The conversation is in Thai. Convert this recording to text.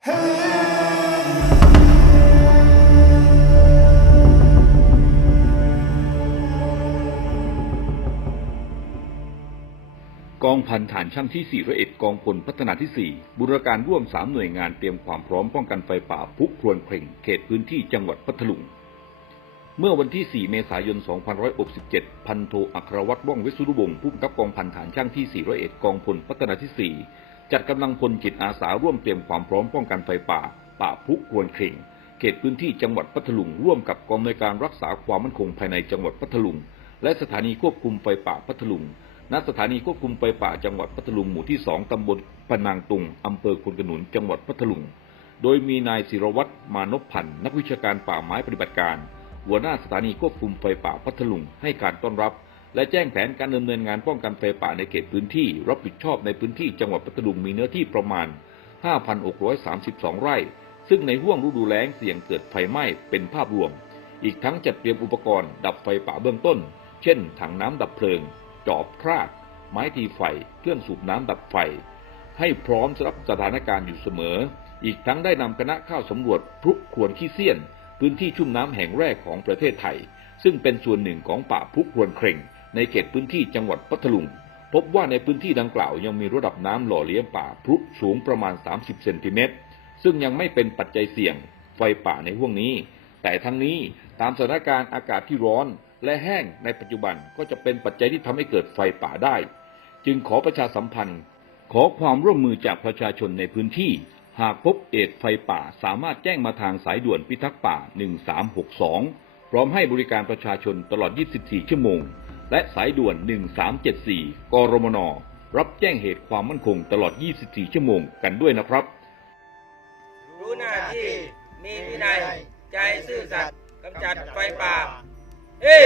กองพันฐานช่างที่401กองพลพัฒนาที่ 4บูรการร่วม 3 หน่วยงานเตรียมความพร้อมป้องกันไฟป่าพุกพรวนเพล่งเขตพื้นที่จังหวัดพัทลุง เมื่อวันที่ 4 เมษายน 2567 พันโทอัครวัตรว่องวิสุรุวงศ์ผู้บังคับกองพันฐานช่างที่401กองพลพัฒนาที่ 4 จัดกำลังพลจิตอาสาร่วมเตรียมความพร้อมป้องกันไฟป่า ป่าพุกวนเพล่ง เขตพื้นที่จังหวัดพัทลุงร่วมกับกองในวยการรักษาความมั่นคงภายในจังหวัดพัทลุง และสถานีควบคุมไฟป่าพัทลุง ณ สถานีควบคุมไฟป่าจังหวัดพัทลุงหมู่ที่2ตำบลปนางตุงอำเภอควนขนุนจังหวัดพัทลุง โดยมีนายศิรวัตรมานพพันธ์นักวิชาการป่าไม้ปฏิบัติการ หัวหน้าสถานีควบคุมไฟป่าพัทลุงให้การต้อนรับ และแจ้งแผนการดำเนินงานป้องกันไฟป่าในเขตพื้นที่ รับผิดชอบในพื้นที่จังหวัดพัทลุงมีเนื้อที่ประมาณ 5,632 ไร่ ซึ่งในห่วงฤดูแล้งเสี่ยงเกิดไฟไหม้เป็นภาพรวม อีกทั้งจัดเตรียมอุปกรณ์ดับไฟป่าเบื้องต้น เช่น ถังน้ำดับเพลิง จอบคราดไม้ทีไฟ เครื่องสูบน้ำดับไฟ ให้พร้อมสำหรับสถานการณ์อยู่เสมอ อีกทั้งได้นำคณะเข้าสำรวจพรุขวนขี้เสี้ยน พื้นที่ชุ่มน้ำแห่งแรกของประเทศไทย ซึ่งเป็นส่วนหนึ่งของป่าพุกรวนเคร่ง ในเขตพื้นที่จังหวัดพัทลุง พบว่าในพื้นที่ดังกล่าวยังมีระดับน้ำหล่อเลี้ยงป่าพรุสูงประมาณ 30 เซนติเมตร ซึ่งยังไม่เป็นปัจจัยเสี่ยงไฟป่าในห่วงนี้ แต่ทั้งนี้ตามสถานการณ์อากาศที่ร้อนและแห้งในปัจจุบันก็จะเป็นปัจจัยที่ทำให้เกิดไฟป่าได้ จึงขอประชาสัมพันธ์ ขอความร่วมมือจากประชาชนในพื้นที่ หากพบเอดไฟป่าสามารถแจ้งมาทางสายด่วนพิทักษ์ป่า 1362 พร้อมให้บริการประชาชนตลอด 24 ชั่วโมง และสายด่วน 1374 กรมน รับแจ้งเหตุความมั่นคงตลอด 24 ชั่วโมงกันด้วยนะครับ รู้หน้าที่ มีวินัย ใจซื่อสัตย์กำจัดไฟป่า เฮ้